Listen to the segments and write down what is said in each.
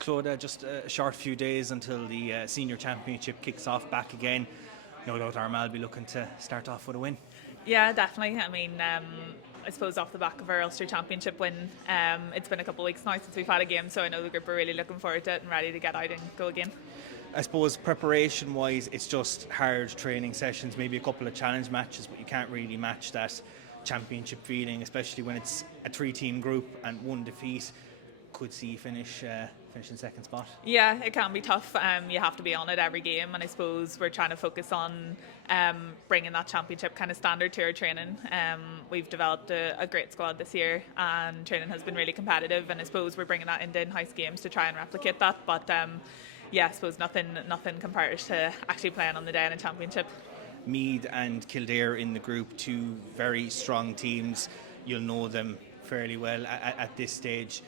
Clodagh, just a short few days until the Senior Championship kicks off back again. No doubt Armagh will be looking to start off with a win. Yeah, definitely. I mean, I suppose off the back of our Ulster Championship win, it's been a couple of weeks now since we've had a game, so I know the group are really looking forward to it and ready to get out and go again. I suppose preparation-wise, it's just hard training sessions, maybe a couple of challenge matches, but you can't really match that championship feeling, especially when it's a three-team group and one defeat. Could see you finish in second spot. Yeah, it can be tough. You have to be on it every game, and I suppose we're trying to focus on bringing that championship kind of standard to our training. We've developed a great squad this year, and training has been really competitive, and I suppose we're bringing that into in-house games to try and replicate that. But yeah, I suppose nothing compares to actually playing on the day in a championship. Meath and Kildare in the group, two very strong teams. You'll know them fairly well at this stage.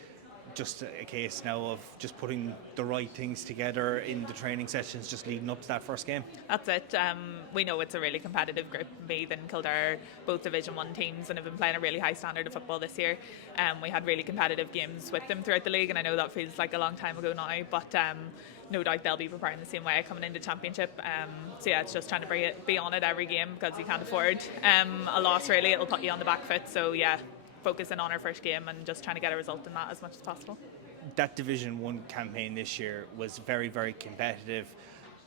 Just a case now of just putting the right things together in the training sessions just leading up to that first game. That's it. We know it's a really competitive group. Meath and Kildare are both Division 1 teams and have been playing a really high standard of football this year. We had really competitive games with them throughout the league, and I know that feels like a long time ago now, but no doubt they'll be preparing the same way coming into championship. So yeah, it's just trying to be on it every game because you can't afford a loss really. It'll put you on the back foot. So yeah, focusing on our first game and just trying to get a result in that as much as possible. That Division 1 campaign this year was very, very competitive.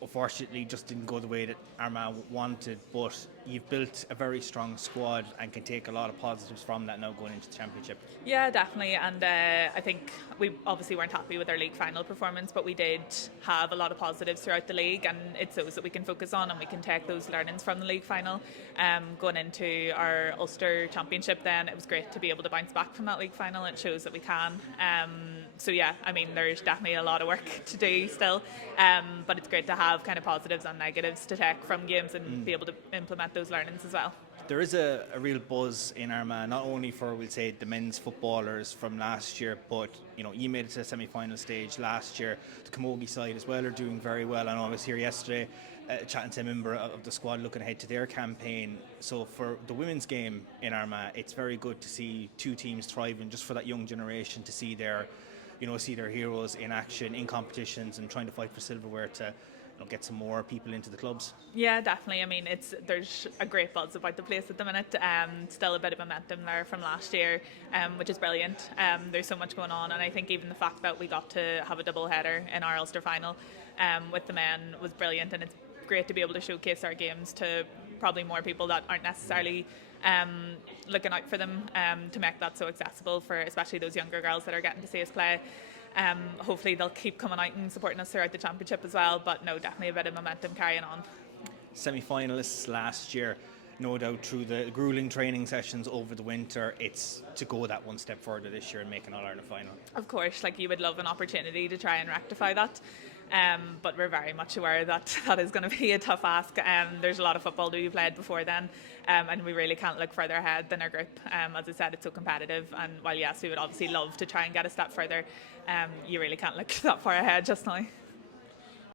Unfortunately, just didn't go the way that Armagh wanted, but you've built a very strong squad and can take a lot of positives from that now going into the championship. Yeah, definitely, and I think we obviously weren't happy with our league final performance, but we did have a lot of positives throughout the league, and it's those that we can focus on and we can take those learnings from the league final. Going into our Ulster Championship then, it was great to be able to bounce back from that league final. It shows that we can. So yeah, I mean, there's definitely a lot of work to do still, but it's great to have kind of positives and negatives to take from games and be able to implement those learnings as well. There is a real buzz in Armagh, not only for, we'll say, the men's footballers from last year, but you made it to the semi-final stage last year. The Camogie side as well are doing very well. I know I was here yesterday chatting to a member of the squad looking ahead to their campaign. So for the women's game in Armagh, it's very good to see two teams thriving, just for that young generation to see their heroes in action, in competitions, and trying to fight for silverware to get some more people into the clubs. Yeah, definitely. I mean, there's a great buzz about the place at the minute. Still a bit of momentum there from last year, which is brilliant. There's so much going on, and I think even the fact that we got to have a double header in our Ulster final with the men was brilliant, and it's great to be able to showcase our games to probably more people that aren't necessarily looking out for them, to make that so accessible for especially those younger girls that are getting to see us play. Hopefully they'll keep coming out and supporting us throughout the championship as well, but no, definitely a bit of momentum carrying on. Semi-finalists last year, no doubt through the gruelling training sessions over the winter, it's to go that one step further this year and make an All-Ireland final. Of course, you would love an opportunity to try and rectify that. But we're very much aware that is going to be a tough ask. There's a lot of football to be played before then, and we really can't look further ahead than our group. As I said, it's so competitive, and while yes, we would obviously love to try and get a step further, you really can't look that far ahead just now.